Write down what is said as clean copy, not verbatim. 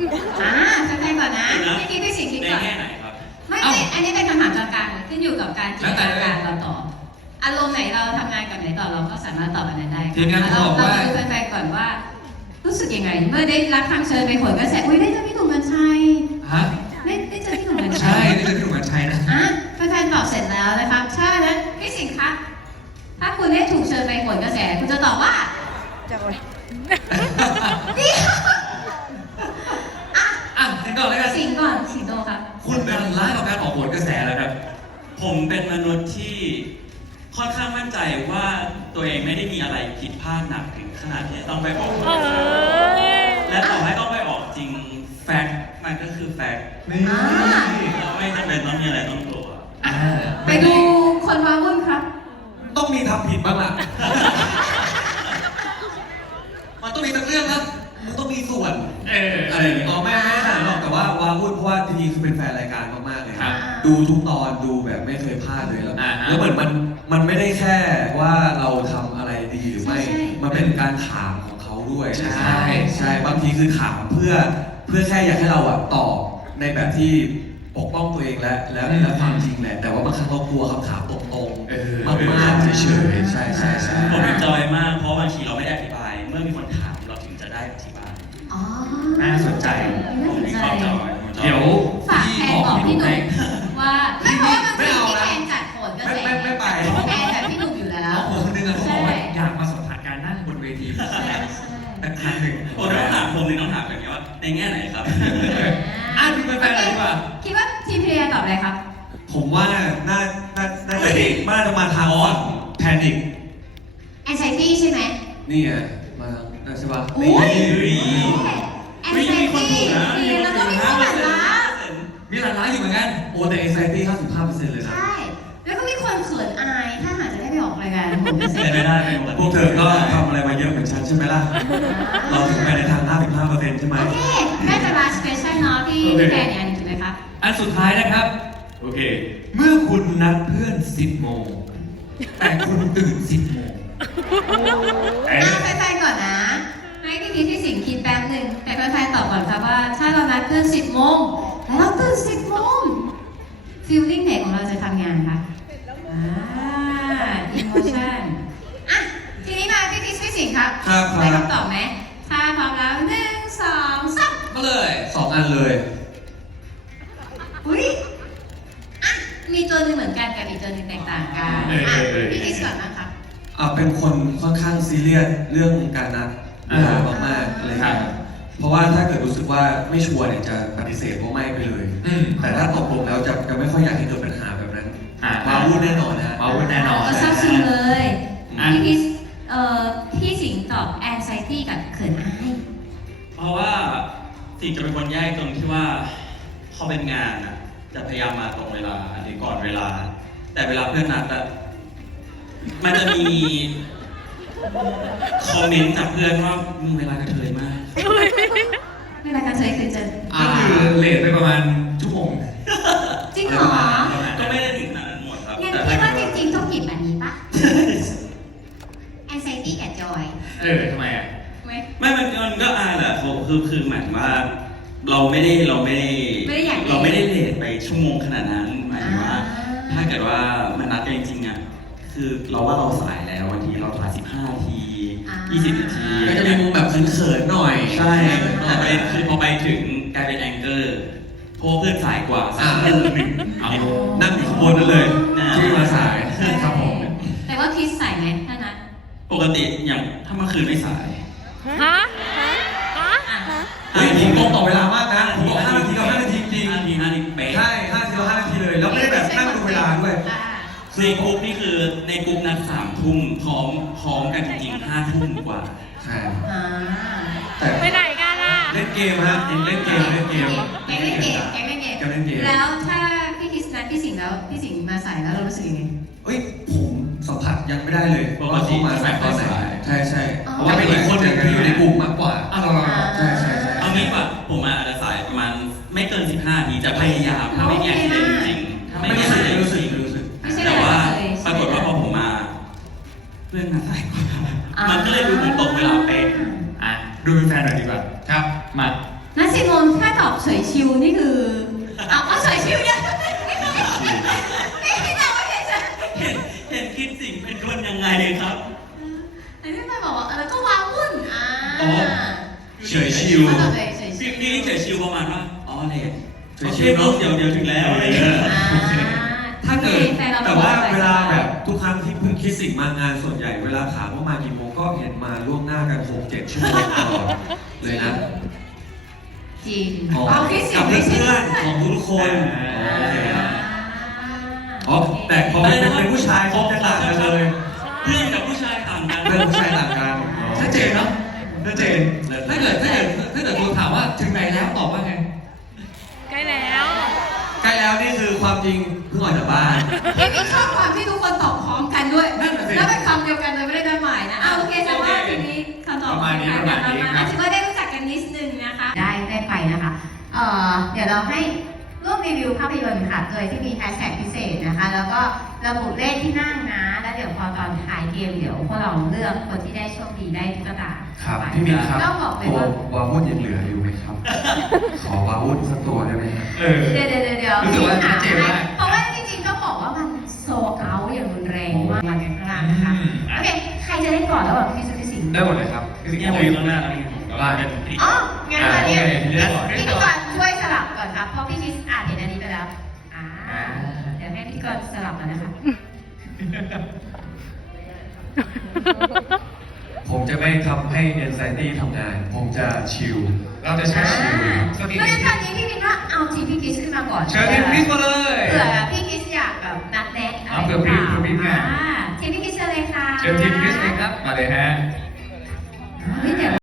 แฟนๆก่อนนะพี่คิดพี่สิงคิดก่อนในแง่ไหนครับไม่อันนี้เป็นคำถามจากการขึ้นอยู่กับการจินตนาการเราตอบอารมณ์ไหนเราทำงานกับไหนต่อเราก็สามารถตอบอันนั้นได้เราดูแฟนๆก่อนว่ารู้สึกยังไงเมื่อได้รับคำเชิญไปโหนกระแสอุ้ยได้เจอพี่หนุ่มกัญชัยได้เจอพี่หนุ่มกัญชัยใช่ได้เจอพี่หนุ่มกัญชัยนะแฟนๆตอบเสร็จแล้วนะครับใช่แล้วพี่สิงห์คะถ้าคุณได้ถูกเชิญไปโหนกระแสคุณจะตอบว่าจังเลยสิงห์ก่อนเลยกันสิงห์ก่อนสิงห์โตครับคุณเป็นร้ายกับการออกโหนกระแสแล้วครับผมเป็นมนุษย์ที่ค่อนข้างมั่นใจว่าตัวเองไม่ได้มีอะไรผิดพลาดหนักถึงขนาดที่ต้องไปออกและต่อให้ต้องไปออกจริงแฟกต์มันก็คือแฟกต์ไม่จำเป็นต้องมีอะไรต้องกลัวไปดูคนว้าวุ่นครับต้องมีทำผิดบ้างล่ะมันต้องมีสักเรื่องครับมันต้องมีส่วนอะไรอย่างเงี้ยไม่ขนาดหรอกแต่ว่าวาวุ่นเพราะว่าจริงๆคือเป็นแฟนรายการมากๆเลยครับดูทุกตอนดูแบบไม่เคยพลาดเลยแล้วเหมือนมันไม่ได้แค่ว่าเราทำอะไรดีหรือไม่มันเป็นการถามของเขาด้วยใช่บางทีคือถามเพื่อแค่อยากให้เราตอบในแบบที่ปกป้องตัวเองและความจริงแหละแต่ว่าบางครั้งเรากลัวคำถามตรงๆมากๆเฉยๆใช่ผมเอนจอยมากเพราะบางทีเราไม่ได้อธิบายเมื่อมีคนถามเราถึงจะได้อธิบายน่าสนใจเดี๋ยวฝากแทนบอกพี่หนุ่มว่าไม่เพราะว่ามันเป็นพี่แทนจัดโหนกระแสไม่ไปแทนจัดพี่หนุ่มอยู่แล้วคนนึงเขาบอกว่าอยากมาสัมผัสการนั่งบนเวทีแต่ครั้งหนึ่งผมต้องถามแบบนี้ว่าในแง่ไหนครับดูเป็นแฟนอะไรดีกว่าคิดว่าทีมเพลียตอบอะไรครับผมว่าน่าจะเด็กมากจะมาทางแพนิคแอนไซตี้ใช่ไหมนี่ไงมาใช่ป่ะอุ้ยแอนไซตี้แล้วก็มีคนหลั่นล้ามีหลั่นล้าอยู่เหมือนกันโอ้แต่แอนไซตี้ 55% เลยนะใช่แล้วก็มีคนเขินอายถ้าหากจะได้ไปออกรายการผมจะเซ็นไม่ได้พวกเธอก็ทำอะไรมาเยอะเหมือนฉันใช่ไหมล่ะเราถึงไปในทาง 55% ใช่ไหมโอเคแม่จะลาสเปเชียลเนาะที่แทนเนี่ยถูกไหมครับอันสุดท้ายนะครับโอเคเมื่อคุณนัดเพื่อน 10 โมงแต่คุณตื่น 10 โมงแฟนๆก่อนนะให้พี่สิงห์คิดแป๊บหนึ่งแต่แฟนๆตอบก่อนครับว่าถ้าเรานัดเพื่อน10 โมงแล้วเราตื่น10 โมงฟีลลิ่งไหนของเราจะทำงานคะอิโมชั่นทีนี้มาพี่สิงห์ครับได้คำตอบไหมถ้าพร้อมแล้ว1 2 3 ก็เลย2 อันเลยอุ้ยมีตัวหนึ่งเหมือนกันกับอีกตัวหนึ่งแตกต่างกันพี่คิดก่อนนะครับเป็นคนค่อนข้างซีเรียสเรื่องการนัดมากๆเลยครับเพราะว่าถ้าเกิดรู้สึกว่าไม่ชัวร์เนี่ยจะปฏิเสธว่าไม่ไปเลยแต่ถ้าตกลงแล้วจะไม่ค่อยอยากให้เกิดปัญหาแบบนั้นว้าวุ่นแน่นอนนะว้าวุ่นแน่นอนก็ทราบซึ้งเลยพี่สิงห์ตอบแอนไซตี้กับเขินอายเพราะว่าสิงห์จะเป็นคนแยกตรงที่ว่าเขาเป็นงานจะพยายามมาตรงเวลาหรือก่อนเวลาแต่เวลาเพื่อนนัดมันจะมีคอมเมนต์จากเพื่อนว่ามึงเวลากระเทยมากเวลากระเทยคือจะคือเลทไปประมาณชั่วโมงจริงเหรอก็ไม่ได้ถึงขนาดนั้นหมดครับงั้นพี่ว่าจริงๆต้องหยิบอันนี้ปะแอนไซตี้กับจอยทำไมไม่มันก็แหละคือหมายถึงว่าเราไม่ได้เลทไปชั่วโมงขนาดนั้นหมายถึงว่าถ้าเกิดว่ามันนัดกันจริงๆคือเราว่าเราสายแล้วบางทีเราถ่าย15 นาที 20 นาทีก็จะมีมุมแบบเขินๆหน่อยใช่แต่เป็นคือพอไปถึงกลายเป็นแองเกอร์เพราะเพื่อนสายกว่านั่งอยู่ข้างบนนั่นเลยที่มาสายครับผมแต่ว่าคิดสายไหมถ้านัดปกติอย่างถ้าเมื่อคืนไม่สายผมตรงต่อเวลามากนะผมบอก5 นาทีก็5 นาทีจริง 5 นาทีเป๊ะใช่5 นาทีก็5 นาทีเลยแล้วไม่ได้แบบนั่งดูเวลาด้วยในกลุ่มนี่คือในกลุ่มนัด3 ทุ่มพร้อมกันจริงๆ5 ทุ่มกว่าใช่แต่ไปไหนกันล่ะเล่นเกมฮะเล่นเกมแล้วถ้าพี่คิสนัดพี่สิงห์แล้วพี่สิงห์มาสายแล้วเรารู้สึกยังไงผมสัมผัสยังไม่ได้เลยว่าเขามาสายตอนไหนใช่เพราะว่าเป็นอีกคนหนึ่งที่อยู่ในกลุ่มมากกว่าใช่เอางี้ป่ะผมอาจจะสายประมาณไม่เกิน15 นาทีจะพยายามถ้าไม่มีอะไรจริงไม่รู้สึกแต่ว่าปรากฏว่าพอผมมาเพื่อนมาสายกว่ามันก็เลยดูเหมือนตรงเวลาเป๊ะดูเป็นแฟนหน่อยดีกว่าครับมานัทซิโมนแค่ตอบเฉยชิวนี่คือเอาก็เฉยชิวเนี่ยนี่ตอบว่าเฉยเห็นคิดสิ่งเป็นคนยังไงครับอันนี้มันบอกว่าก็ว้าวุ่นเฉยชิวพี่เฉยชิวประมาณว่าอ๋อเนี่ยเฉยชิวเดี๋ยวถึงแล้วอะไรเงี้ยถ้าเกิดแต่ว่าเวลาแบบทุกครั้งที่เพิ่งคิดสิ่งมางานส่วนใหญ่เวลาถามว่ามากี่โมงก็เห็นมาล่วงหน้ากัน 6-7 ชั่วโมงตลอดเลยนะจริงเอาคิดสิ่งเพื่อนของทุกคนแต่พอเป็นผู้ชายเขาจะต่างกันเลยเพื่อนกับผู้ชายต่างกันเพื่อนผู้ชายต่างกันชัดเจนเนาะชัดเจนถ้าเกิดตัวถามว่าถึงไหนแล้วตอบว่าไงใกล้แล้วนี่คือความจริงเพิ่งออกจากบ้านพี่ชอบความที่ทุกคนตอบพร้อมกันด้วยแล้วเป็นคำเดียวกันเลยไม่ได้นัดหมายนะโอเคแต่ว่าทีนี้คำตอบประมาณนี้อาจจะได้รู้จักกันนิดนึงนะคะได้ไปนะคะเดี๋ยวเราให้ร่วมรีวิวภาพยนตร์ค่ะโดยที่มีแฮชแท็กพิเศษนะคะแล้วก็ระบุเลขที่นั่งนะแล้วเดี๋ยวพอตอนท้ายเกมเดี๋ยวพวกเราเลือกคนที่ได้โชคดีได้ตุ๊กตาครับพี่มีครับต้องบอกเลยว่าวาวุ่นยังเหลืออยู่ไหมครับ ขอวาวุ่นสักตัวได้ไหมครับเดี๋ยวรู้สึกว่าชัดเจนมากเพราะว่าจริงๆต้องบอกว่ามันโซเอาอย่างรุนแรงมากมากันข้างล่างนะคะโอเคใครจะได้ก่อนแล้วแบบพี่สุพิสิงห์ได้หมดเลยครับคือที่อยู่ข้างหน้าเราได้อ๋องั้นตอนนี้พิธีกรช่วยสลับก่อนครับเพราะพี่คิสเห็นอันนี้ไปแล้วเดี๋ยวให้พิธีกรสลับก่อนนะคะผมจะไม่ทำให้ anxiety ทำงาน ผมจะชิล เราจะใช้ชิลเพราะฉะนั้นตอนนี้พี่คิดว่าเอาทีมพี่คิสขึ้นมาก่อนเชิญทีมคริสมาเลยเผื่อพี่คิสอยากแบบนัดแนะอะไรเผื่อพี่ไงทีมพี่คิสเลยค่ะเชิญทีมคริสเลยครับ มาเลยฮะเดี๋ยว